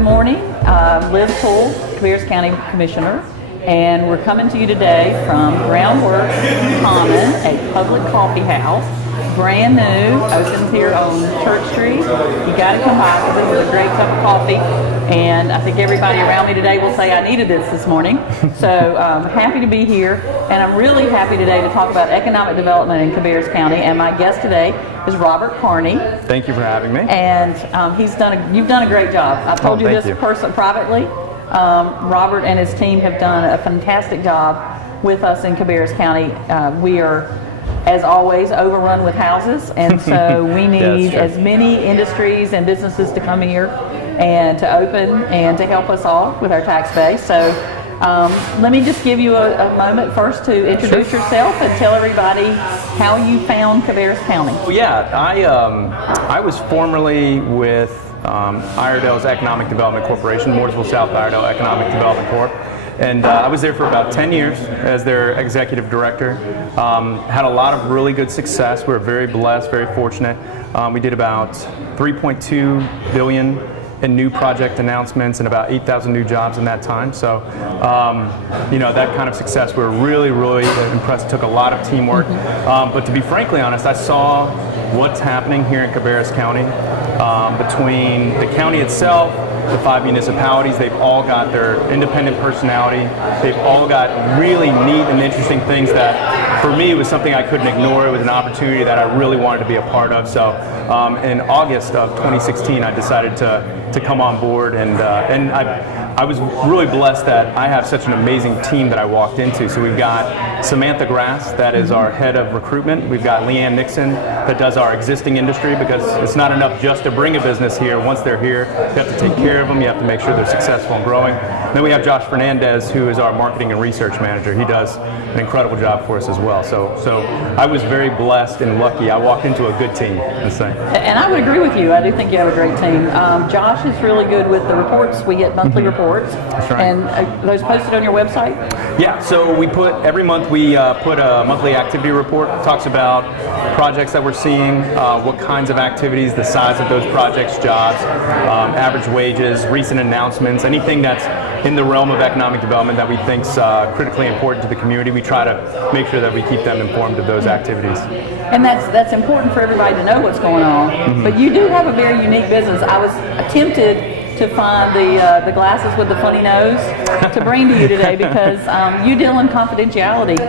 good morning. Liz Poole, Cabarrus County Commissioner, and we're coming to you today from Groundworks Common, a public coffee house. Brand new, opens here on Church Street. You got to come by because this is a great cup of coffee, and I think everybody around me today will say I needed this morning. So I'm happy to be here, and I'm really happy today to talk about economic development in Cabarrus County. And my guest today is Robert Carney. Thank you for having me. And you've done a great job. I've told you this privately. Robert and his team have done a fantastic job with us in Cabarrus County. We are, as always, overrun with houses, and so we need as many industries and businesses to come here and to open and to help us all with our tax base. So let me just give you a moment first to introduce yourself and tell everybody how you found Cabarrus County. Well, yeah, I was formerly with Iredale's Economic Development Corporation, Mooresville South Iredale Economic Development Corp. And I was there for about 10 years as their executive director. Had a lot of really good success. We were very blessed, very fortunate. We did about $3.2 billion in new project announcements and about 8,000 new jobs in that time. So, that kind of success, we were really, really impressed. It took a lot of teamwork. But to be frankly honest, I saw what's happening here in Cabarrus County between the county itself, the 5 municipalities. They've all got their independent personality. They've all got really neat and interesting things that, for me, it was something I couldn't ignore. It was an opportunity that I really wanted to be a part of. So in August of 2016, I decided to come on board, and I was really blessed that I have such an amazing team that I walked into. So we've got Samantha Grass, that is our head of recruitment. We've got Leanne Nixon, that does our existing industry, because it's not enough just to bring a business here. Once they're here, you have to take care of them. You have to make sure they're successful and growing. Then we have Josh Fernandez, who is our marketing and research manager. He does an incredible job for us as well. So I was very blessed and lucky. I walked into a good team, let's say. And I would agree with you. I do think you have a great team. Josh is really good with the reports. We get monthly reports. That's right. And are those posted on your website? Yeah, so every month we put a monthly activity report. It talks about projects that we're seeing, what kinds of activities, the size of those projects, jobs, average wages, recent announcements, anything that's in the realm of economic development that we think is critically important to the community. We try to make sure that we keep them informed of those activities. And that's important for everybody to know what's going on. But you do have a very unique business. I was tempted to find the glasses with the funny nose to bring to you today, because you deal in confidentiality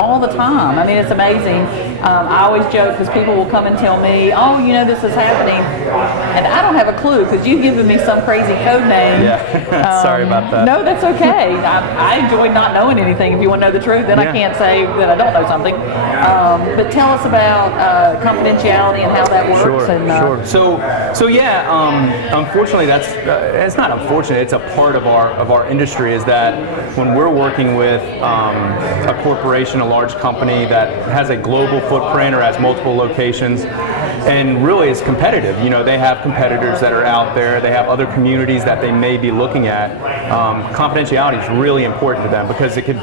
all the time. I mean, it's amazing. I always joke because people will come and tell me, oh, this is happening, and I don't have a clue because you've given me some crazy code name. Yeah, sorry about that. No, that's okay. I enjoy not knowing anything. If you want to know the truth, then I can't say that I don't know something. But tell us about confidentiality and how that works. Sure. So yeah, unfortunately, it's not unfortunate. It's a part of our industry, is that when we're working with a corporation, a large company that has a global footprint or has multiple locations, and really is competitive. They have competitors that are out there. They have other communities that they may be looking at. Confidentiality is really important to them because it could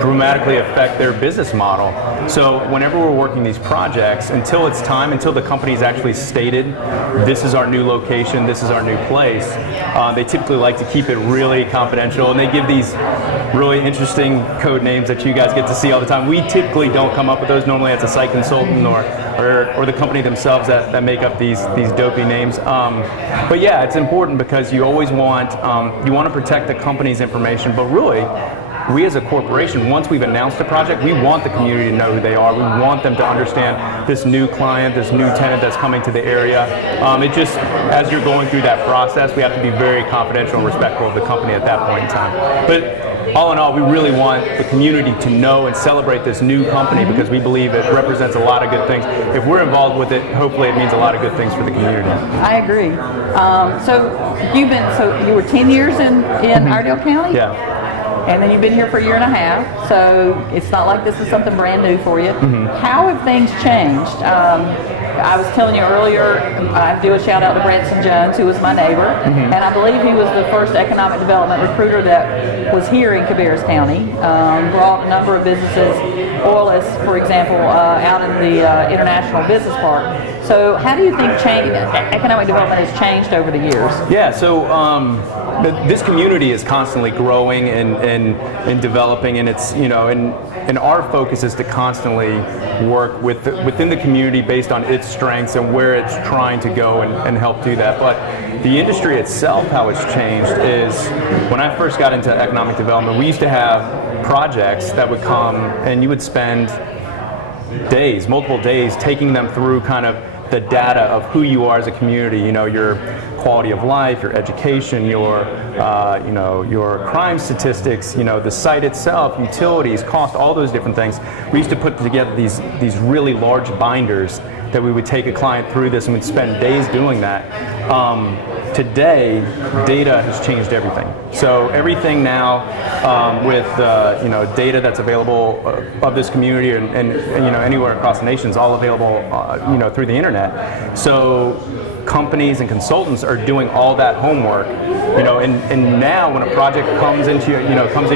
dramatically affect their business model. So whenever we're working these projects, until the company's actually stated, this is our new location, this is our new place, they typically like to keep it really confidential, and they give these really interesting code names that you guys get to see all the time. We typically don't come up with those. Normally it's a site consultant or the company themselves that make up these dopey names. But yeah, it's important because you always want to protect the company's information, but really, we as a corporation, once we've announced a project, we want the community to know who they are. We want them to understand this new client, this new tenant that's coming to the area. It just, as you're going through that process, we have to be very confidential and respectful of the company at that point in time. But all in all, we really want the community to know and celebrate this new company because we believe it represents a lot of good things. If we're involved with it, hopefully it means a lot of good things for the community. I agree. So you were 10 years in Iredale County? Yeah. And then you've been here for a year and a half, so it's not like this is something brand new for you. How have things changed? I was telling you earlier, I do a shout out to Branson Jones, who was my neighbor, and I believe he was the first economic development recruiter that was here in Cabarrus County. Brought a number of businesses, Oilers, for example, out in the International Business Park. So So how do you think economic development has changed over the years? Yeah, so this community is constantly growing and developing, and it's, and our focus is to constantly work within the community based on its strengths and where it's trying to go and help do that. But the industry itself, how it's changed is, when I first got into economic development, we used to have projects that would come and you would spend days, multiple days, taking them through kind of the data of who you are as a community, your quality of life, your education, your crime statistics, the site itself, utilities, cost, all those different things. We used to put together these really large binders that we would take a client through this and we'd spend days doing that. Today, data has changed everything. So everything now with data that's available of this community and anywhere across the nation is all available through the internet. So companies and consultants are doing all that homework, and now when a project comes in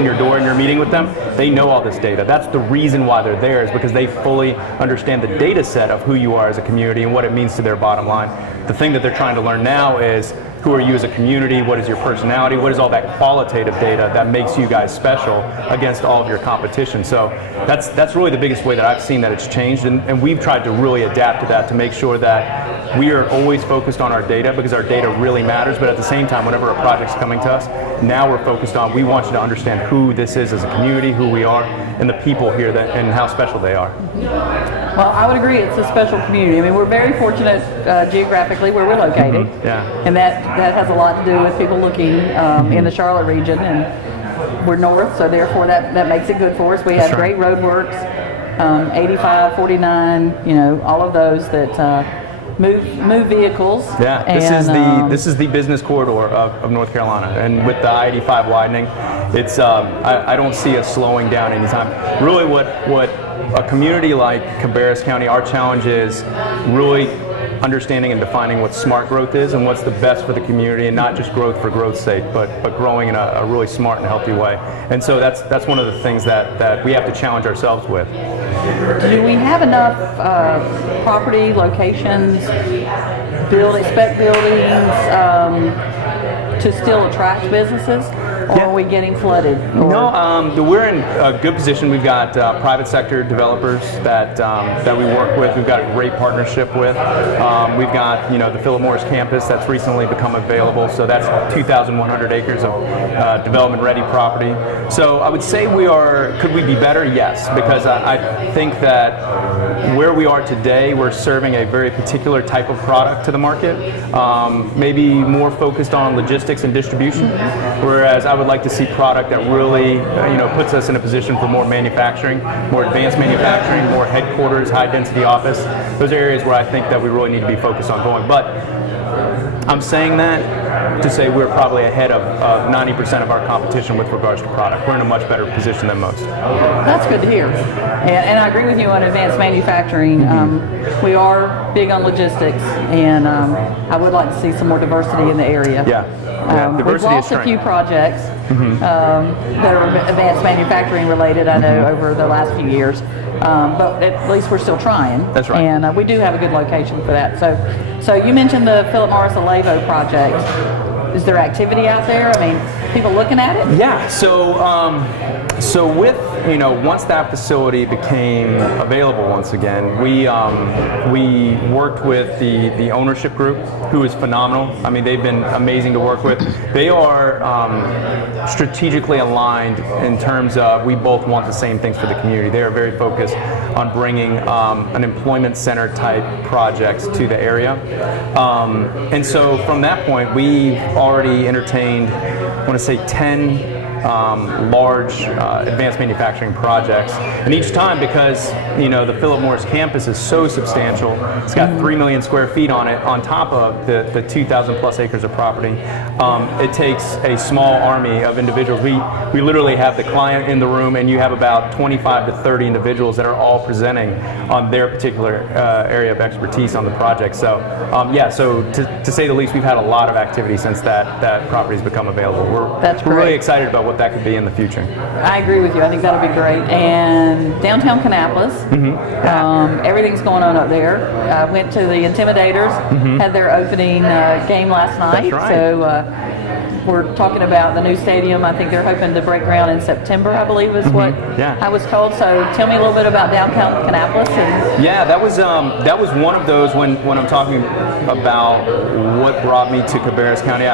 your door and you're meeting with them, they know all this data. That's the reason why they're there, is because they fully understand the data set of who you are as a community and what it means to their bottom line. The thing that they're trying to learn now is, who are you as a community? What is your personality? What is all that qualitative data that makes you guys special against all of your competition? So that's really the biggest way that I've seen that it's changed, and we've tried to really adapt to that to make sure that we are always focused on our data, because our data really matters. But at the same time, whenever a project's coming to us, now we're focused on, we want you to understand who this is as a community, who we are, and the people here and how special they are. Well, I would agree, it's a special community. I mean, we're very fortunate geographically where we're located. Mm-hmm. Yeah. And that has a lot to do with people looking in the Charlotte region, and we're north, so therefore that makes it good for us. We have great roadworks, 85, 49, all of those that move vehicles. Yeah, this is the business corridor of North Carolina, and with the I-85 widening, it's I don't see us slowing down anytime. Really, what a community like Cabarrus County, our challenge is really understanding and defining what smart growth is and what's the best for the community, and not just growth for growth's sake, but growing in a really smart and healthy way. And so that's one of the things that we have to challenge ourselves with. Do we have enough property, locations, spec buildings to still attract businesses? Or are we getting flooded? No, we're in a good position. We've got private sector developers that we work with. We've got a great partnership with. We've got the Philip Morris campus that's recently become available. So that's 2,100 acres of development-ready property. So I would say could we be better? Yes, because I think that where we are today, we're serving a very particular type of product to the market, maybe more focused on logistics and distribution, whereas I would like to see product that really puts us in a position for more manufacturing, more advanced manufacturing, more headquarters, high density office. Those are areas where I think that we really need to be focused on going. But I'm saying that to say we're probably ahead of 90% of our competition with regards to product. We're in a much better position than most. That's good to hear. And I agree with you on advanced manufacturing. We are big on logistics, and I would like to see some more diversity in the area. We've lost a few projects that are advanced manufacturing related, I know, over the last few years. But at least we're still trying. That's right. And we do have a good location for that. So you mentioned the Philip Morris Alevo project. Is there activity out there? I mean, people looking at it? Yeah. So with once that facility became available once again, we worked with the ownership group, who is phenomenal. I mean, they've been amazing to work with. They are strategically aligned in terms of, we both want the same things for the community. They are very focused on bringing an employment center type projects to the area. And so from that point, we've already entertained, I want to say 10 large advanced manufacturing projects, and each time, because the Philip Morris campus is so substantial, it's got 3 million square feet on it, on top of the 2,000 plus acres of property. It takes a small army of individuals. We literally have the client in the room, and you have about 25 to 30 individuals that are all presenting on their particular area of expertise on the project. So so to say the least, we've had a lot of activity since that property's become available. We're really excited about what what that could be in the future. I agree with you. I think that'll be great. And downtown Kannapolis, everything's going on up there. I went to the Intimidators, had their opening game last night. That's right. So we're talking about the new stadium. I think they're hoping to break ground in September, I believe is what I was told. So tell me a little bit about downtown Kannapolis. Yeah, that was one of those when I'm talking about what brought me to Cabarrus County.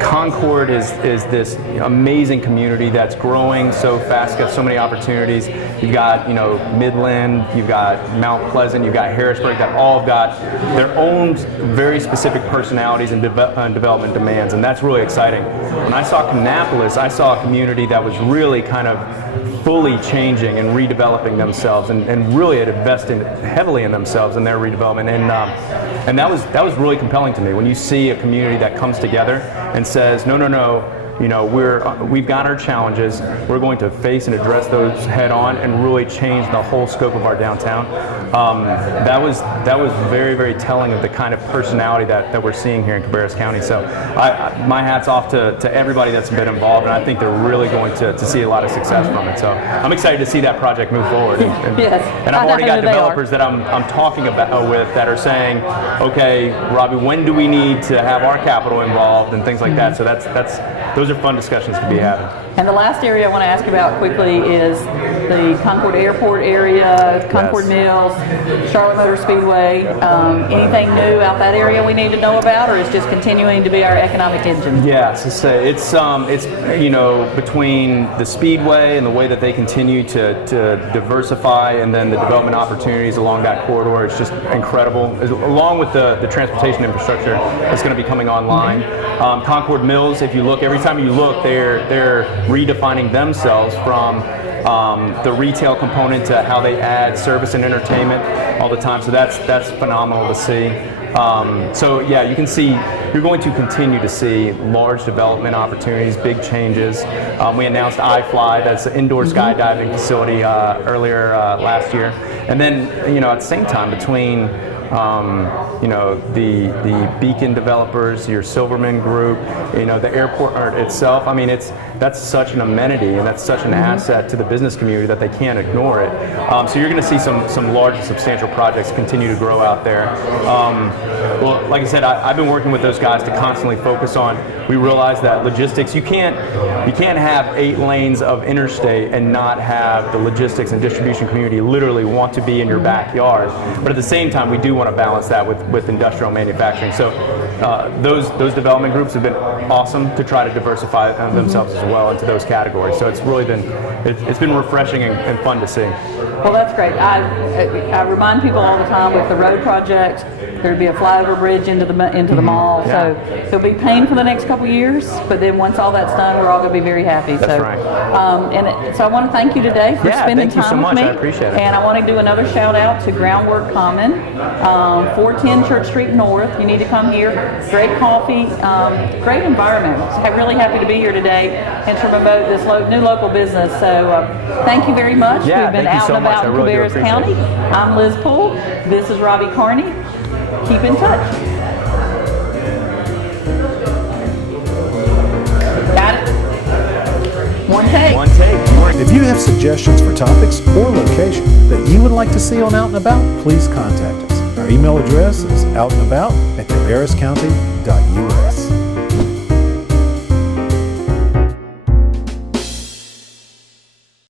Concord is this amazing community that's growing so fast, got so many opportunities. You've got Midland, you've got Mount Pleasant, you've got Harrisburg that all have got their own very specific personalities and development demands, and that's really exciting. When I saw Kannapolis, I saw a community that was really kind of fully changing and redeveloping themselves, and really had invested heavily in themselves and their redevelopment, and that was really compelling to me when you see a community that comes together and says, no, we've got our challenges. We're going to face and address those head on and really change the whole scope of our downtown. That was very, very telling of the kind of personality that we're seeing here in Cabarrus County. So my hat's off to everybody that's been involved, and I think they're really going to see a lot of success from it. So I'm excited to see that project move forward. And I've already got developers that I'm talking about with that are saying, okay, Robbie, when do we need to have our capital involved and things like that. So those are fun discussions to be having. And the last area I want to ask about quickly is the Concord Airport area, Concord Mills, Charlotte Motor Speedway. Anything new out that area we need to know about, or is just continuing to be our economic engine? Yeah, so say it's between the Speedway and the way that they continue to diversify, and then the development opportunities along that corridor. It's just incredible, along with the transportation infrastructure that's going to be coming online. Concord Mills, if you look, every time you look, they're redefining themselves from the retail component to how they add service and entertainment all the time. So that's phenomenal to see. So yeah, you can see, you're going to continue to see large development opportunities, big changes. We announced iFly, that's an indoor skydiving facility earlier last year. And then, at the same time, between the Beacon developers, your Silverman Group, the airport itself. I mean, that's such an amenity and that's such an asset to the business community that they can't ignore it. So you're going to see some large and substantial projects continue to grow out there. Well, like I said, I've been working with those guys to constantly focus on. We realize that logistics, you can't have 8 lanes of interstate and not have the logistics and distribution community literally want to be in your backyard. But at the same time, we do want to balance that with industrial manufacturing. So those development groups have been awesome to try to diversify themselves as well into those categories. So it's really been refreshing and fun to see. Well, that's great. I remind people all the time with the road project, there'd be a flyover bridge into the mall. Yeah. So it'll be pain for the next couple years, but then once all that's done, we're all going to be very happy. That's right. So I want to thank you today for spending time with me. Thank you so much. I appreciate it. And I want to do another shout out to Groundwork Common, 410 Church Street North. You need to come here. Great coffee, great environment. I'm really happy to be here today and to promote this new local business. So thank you very much. Yeah, We've been out and about in Cabarrus County. I'm Liz Poole. This is Robbie Carney. Keep in touch. Got it? One take. One take. If you have suggestions for topics or location that you would like to see on Out and About, please contact us. Our email address is outandabout@cabarruscounty.us.